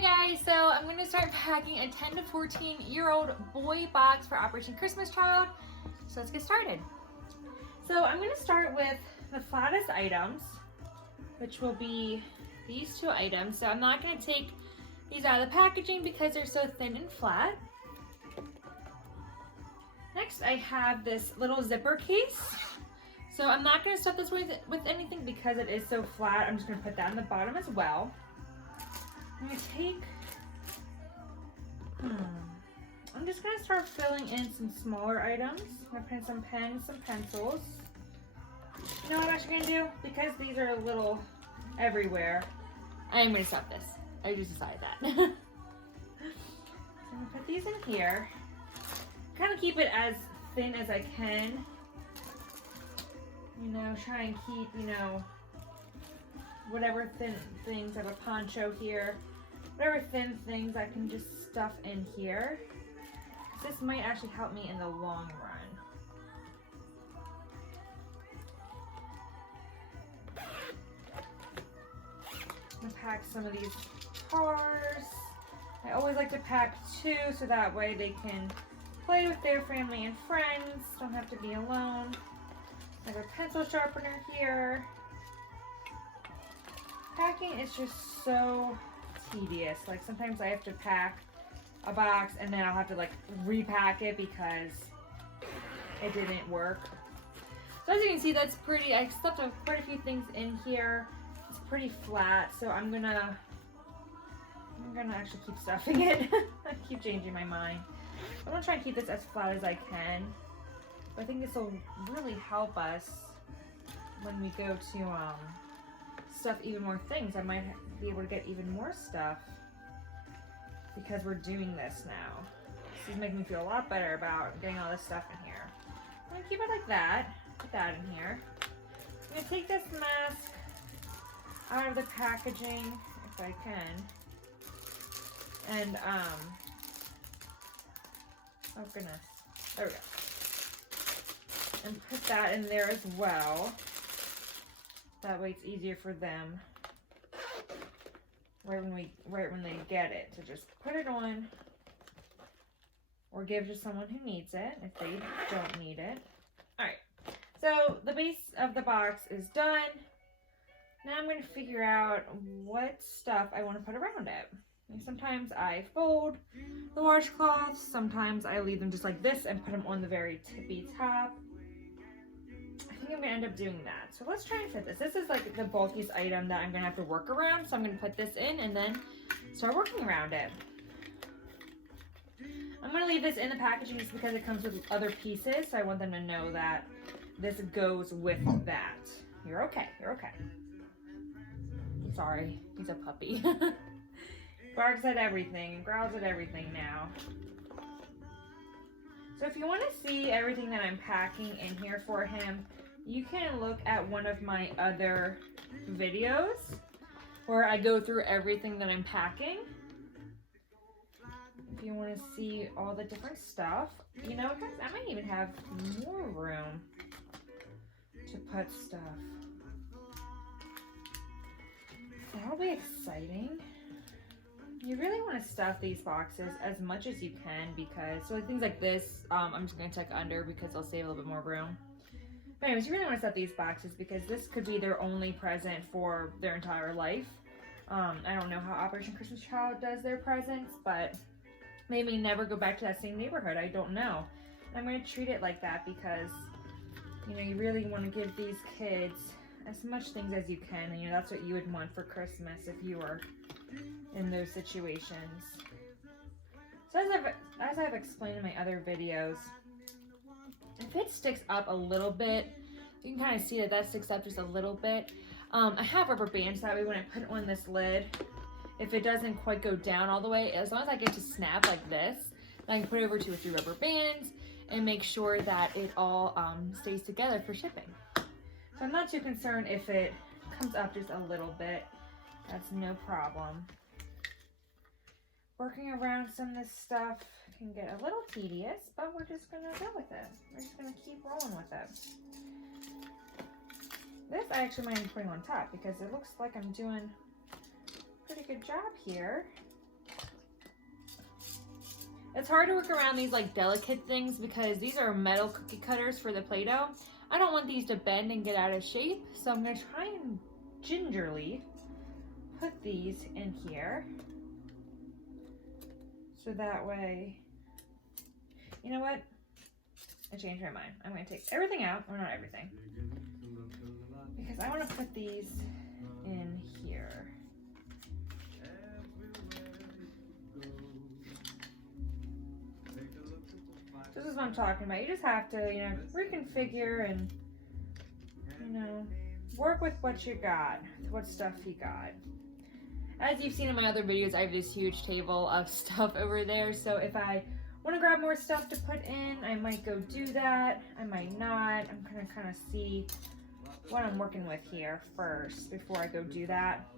Hi guys, so I'm going to start packing a 10 to 14-year-old boy box for Operation Christmas Child. So let's get started. So I'm going to start with the flattest items, which will be these two items. So I'm not going to take these out of the packaging because they're so thin and flat. Next I have this little zipper case. So I'm not going to stuff this with anything because it is so flat. I'm just going to put that on the bottom as well. I'm going to take, I'm just going to start filling in some smaller items. I'm going to put in some pens, some pencils. You know what I'm actually going to do? Because these are a little everywhere, I am going to stuff this. I just decided that. So I'm going to put these in here. Kind of keep it as thin as I can. You know, try and keep, you know, whatever thin things. I have a poncho here. Whatever thin things I can just stuff in here. This might actually help me in the long run. I'm gonna pack some of these cars. I always like to pack two so that way they can play with their family and friends. Don't have to be alone. I have a pencil sharpener here. Packing is just so tedious. Like sometimes I have to pack a box and then I'll have to like repack it because it didn't work. So as you can see, that's pretty, I stuffed quite a few things in here. It's pretty flat, so I'm gonna actually keep stuffing it. I keep changing my mind. I'm gonna try and keep this as flat as I can. But I think this will really help us when we go to stuff even more things. I might be able to get even more stuff because we're doing this now. This is making me feel a lot better about getting all this stuff in here. I'm gonna keep it like that. Put that in here. I'm gonna take this mask out of the packaging if I can. And oh goodness, there we go. And put that in there as well. That way it's easier for them right when they get it to just put it on or give to someone who needs it if they don't need it. Alright, so the base of the box is done. Now I'm going to figure out what stuff I want to put around it. And sometimes I fold the washcloths, sometimes I leave them just like this and put them on the very tippy top. I think I'm gonna end up doing that. So let's try and fit this. This is like the bulkiest item that I'm gonna have to work around. So I'm gonna put this in and then start working around it. I'm gonna leave this in the packaging just because it comes with other pieces. So I want them to know that this goes with that. You're okay, you're okay. I'm sorry, he's a puppy. Barks at everything and growls at everything now. So if you want to see everything that I'm packing in here for him, you can look at one of my other videos where I go through everything that I'm packing. If you want to see all the different stuff, you know, guys, I might even have more room to put stuff. That'll be exciting. You really want to stuff these boxes as much as you can because, so things like this, I'm just going to tuck under because they'll save a little bit more room. But anyways, you really want to stuff these boxes because this could be their only present for their entire life. I don't know how Operation Christmas Child does their presents, but they may never go back to that same neighborhood. I don't know. I'm going to treat it like that because, you know, you really want to give these kids as much things as you can. And, you know, that's what you would want for Christmas if you were in those situations. So as I've explained in my other videos, if it sticks up a little bit, you can kind of see that sticks up just a little bit. I have rubber bands that way when I put it on this lid, if it doesn't quite go down all the way, as long as I get to snap like this, then I can put it over 2 or 3 rubber bands and make sure that it all stays together for shipping. So I'm not too concerned if it comes up just a little bit. That's no problem. Working around some of this stuff can get a little tedious, but we're just gonna go with it. We're just gonna keep rolling with it. This I actually might be putting on top because it looks like I'm doing a pretty good job here. It's hard to work around these like delicate things because these are metal cookie cutters for the Play-Doh. I don't want these to bend and get out of shape, so I'm gonna try and gingerly put these in here. So that way, you know what? I changed my mind. I'm gonna take everything out, or not everything, because I wanna put these in here. This is what I'm talking about. You just have to, you know, reconfigure and, you know, work with what you got, what stuff you got. As you've seen in my other videos, I have this huge table of stuff over there. So if I want to grab more stuff to put in, I might go do that. I might not. I'm going to kind of see what I'm working with here first before I go do that.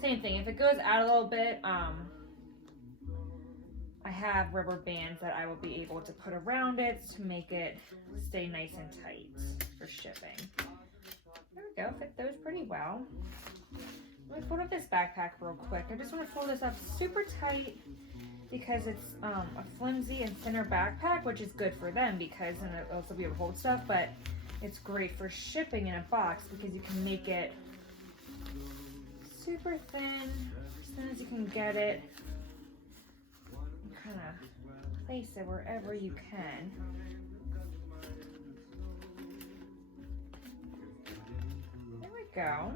Same thing. If it goes out a little bit, I have rubber bands that I will be able to put around it to make it stay nice and tight for shipping. There we go, fit those pretty well. Let me fold up this backpack real quick. I just want to fold this up super tight because it's a flimsy and thinner backpack, which is good for them because then it'll also be able to hold stuff, but it's great for shipping in a box because you can make it super thin, as thin as you can get it. Kind of place it wherever you can. There we go.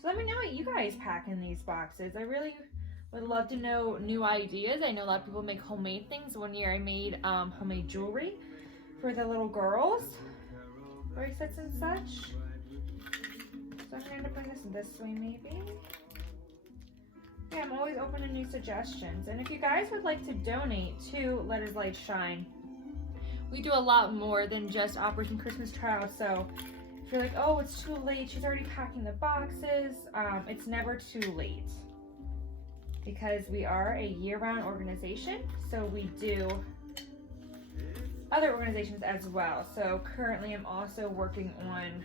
So let me know what you guys pack in these boxes. I really would love to know new ideas. I know a lot of people make homemade things. One year I made homemade jewelry for the little girls, bracelets and such. So I'm going to bring this way maybe. Yeah, I'm always open to new suggestions. And if you guys would like to donate to Let His Light Shine, we do a lot more than just Operation Christmas Child. So if you're like, oh, it's too late, she's already packing the boxes, it's never too late. Because we are a year-round organization, so we do other organizations as well. So currently I'm also working on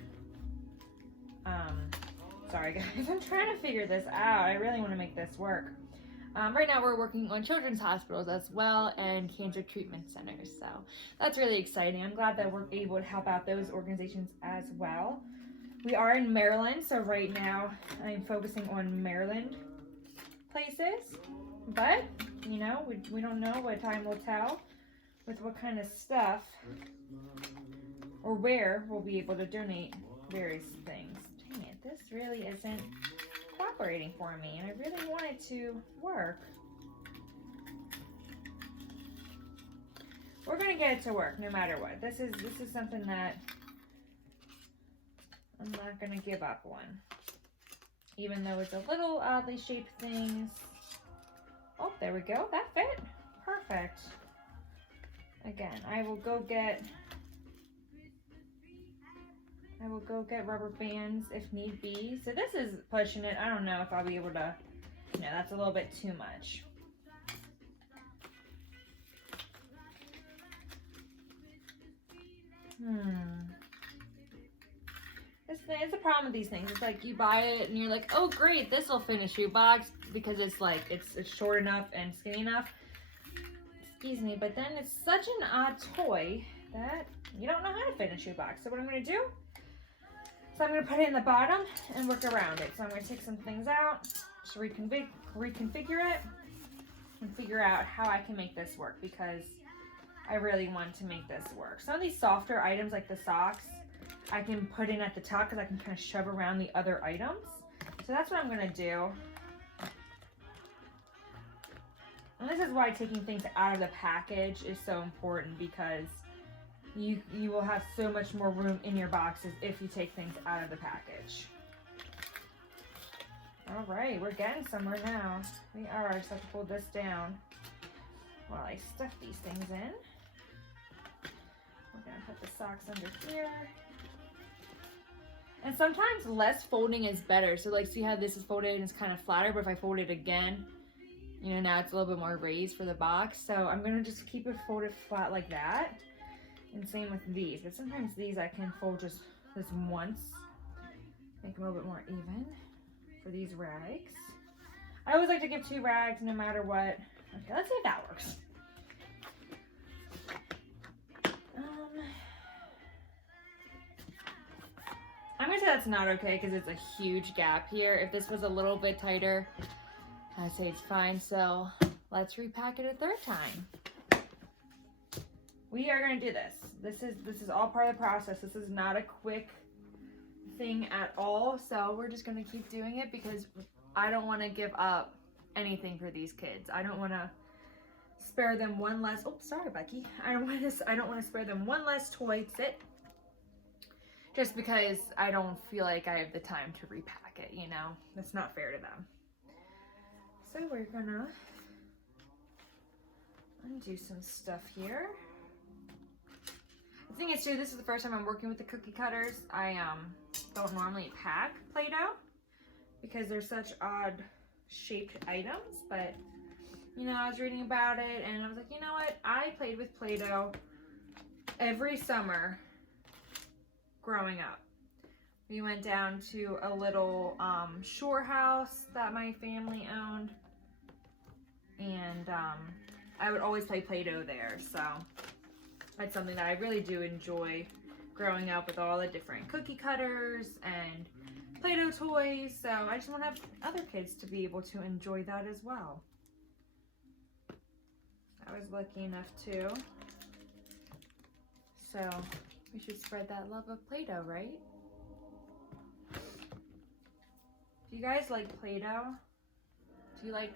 sorry guys, I'm trying to figure this out. I really want to make this work. Right now we're working on children's hospitals as well and cancer treatment centers. So that's really exciting. I'm glad that we're able to help out those organizations as well. We are in Maryland, so right now I'm focusing on Maryland places. But, you know, we don't know what time will tell with what kind of stuff or where we'll be able to donate various things. Dang it, this really isn't cooperating for me, and I really want it to work. We're gonna get it to work no matter what. This is something that I'm not gonna give up on, even though it's a little oddly shaped things. Oh, there we go. That fit perfect. Again, I will go get rubber bands if need be. So this is pushing it. I don't know if I'll be able to, no, that's a little bit too much. It's the problem with these things. It's like you buy it and you're like, oh great, this will finish your box because it's like, it's short enough and skinny enough. Excuse me, but then it's such an odd toy that you don't know how to finish your box. So what I'm gonna do, so I'm going to put it in the bottom and work around it. So I'm going to take some things out, just reconfigure it, and figure out how I can make this work because I really want to make this work. Some of these softer items like the socks, I can put in at the top because I can kind of shove around the other items. So that's what I'm going to do. And this is why taking things out of the package is so important because you will have so much more room in your boxes if you take things out of the package. All right, we're getting somewhere now. We are. I just have to pull this down while I stuff these things in. We're gonna put the socks under here. And sometimes less folding is better. So like, see how this is folded and it's kind of flatter, but if I fold it again, you know, now it's a little bit more raised for the box. So I'm gonna just keep it folded flat like that. And same with these, but sometimes these I can fold just once, make them a little bit more even for these rags. I always like to give 2 rags no matter what, Okay, let's see if that works. I'm gonna say that's not okay because it's a huge gap here. If this was a little bit tighter, I'd say it's fine. So let's repack it a third time. We are gonna do this. This is all part of the process. This is not a quick thing at all. So we're just gonna keep doing it because I don't want to give up anything for these kids. I don't want to spare them one less. Oh, sorry, Becky. I don't want to spare them one less toy. Sit. Just because I don't feel like I have the time to repack it. You know, that's not fair to them. So we're gonna undo some stuff here. The thing is too, this is the first time I'm working with the cookie cutters. I don't normally pack Play-Doh because they're such odd shaped items, but you know, I was reading about it and I was like, you know what? I played with Play-Doh every summer growing up. We went down to a little shore house that my family owned, and I would always play Play-Doh there, so it's something that I really do enjoy growing up with all the different cookie cutters and Play-Doh toys. So I just want to have other kids to be able to enjoy that as well. I was lucky enough too. So we should spread that love of Play-Doh, right? Do you guys like Play-Doh? Do you like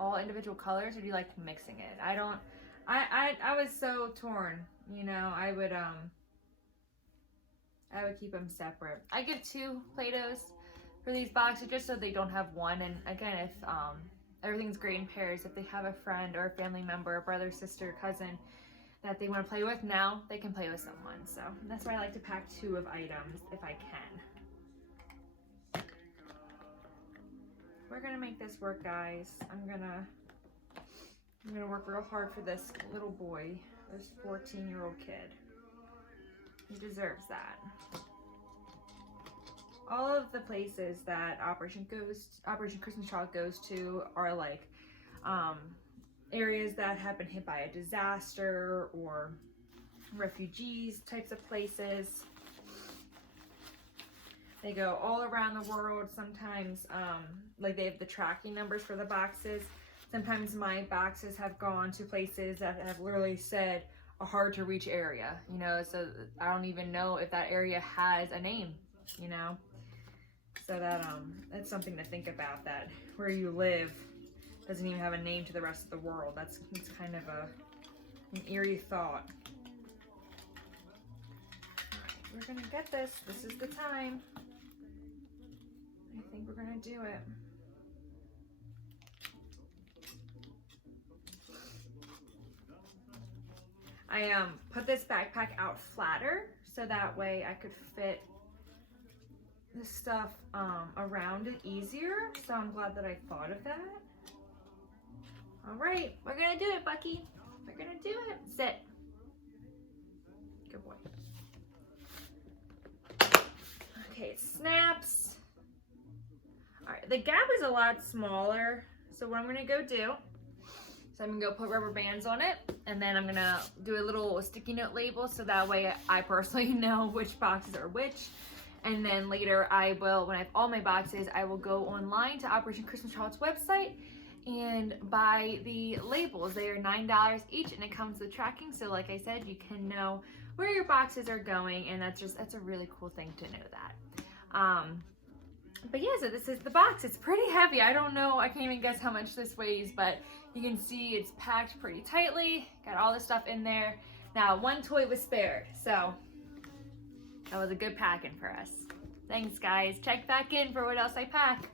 all individual colors, or do you like mixing it? I don't. I was so torn. You know, I would keep them separate. I give 2 Play-Dohs for these boxes just so they don't have one. And again, if everything's great in pairs, if they have a friend or a family member, a brother, sister, cousin that they want to play with, now they can play with someone. So that's why I like to pack 2 of items if I can. We're gonna make this work, guys. I'm gonna work real hard for this little boy, this 14-year-old kid. He deserves that. All of the places that Operation Christmas Child goes to are like areas that have been hit by a disaster or refugees types of places. They go all around the world. Sometimes like they have the tracking numbers for the boxes. Sometimes my boxes have gone to places that have literally said a hard to reach area, you know, so I don't even know if that area has a name, you know. So that's something to think about, that where you live doesn't even have a name to the rest of the world. It's kind of an eerie thought. All right, we're gonna get this. This is the time. I think we're gonna do it. I put this backpack out flatter so that way I could fit the stuff around it easier. So I'm glad that I thought of that. All right, we're gonna do it, Bucky. We're gonna do it. Sit. Good boy. Okay, it snaps. All right, the gap is a lot smaller. So what I'm gonna go do, so I'm gonna go put rubber bands on it, and then I'm gonna do a little sticky note label so that way I personally know which boxes are which. And then later I will, when I have all my boxes, I will go online to Operation Christmas Child's website and buy the labels. They are $9 each, and it comes with tracking. So like I said, you can know where your boxes are going, and that's a really cool thing to know that. But yeah, so this is the box. It's pretty heavy. I don't know, I can't even guess how much this weighs, but you can see it's packed pretty tightly. Got all the stuff in there. Now, 1 toy was spared, so that was a good packing for us. Thanks, guys. Check back in for what else I pack.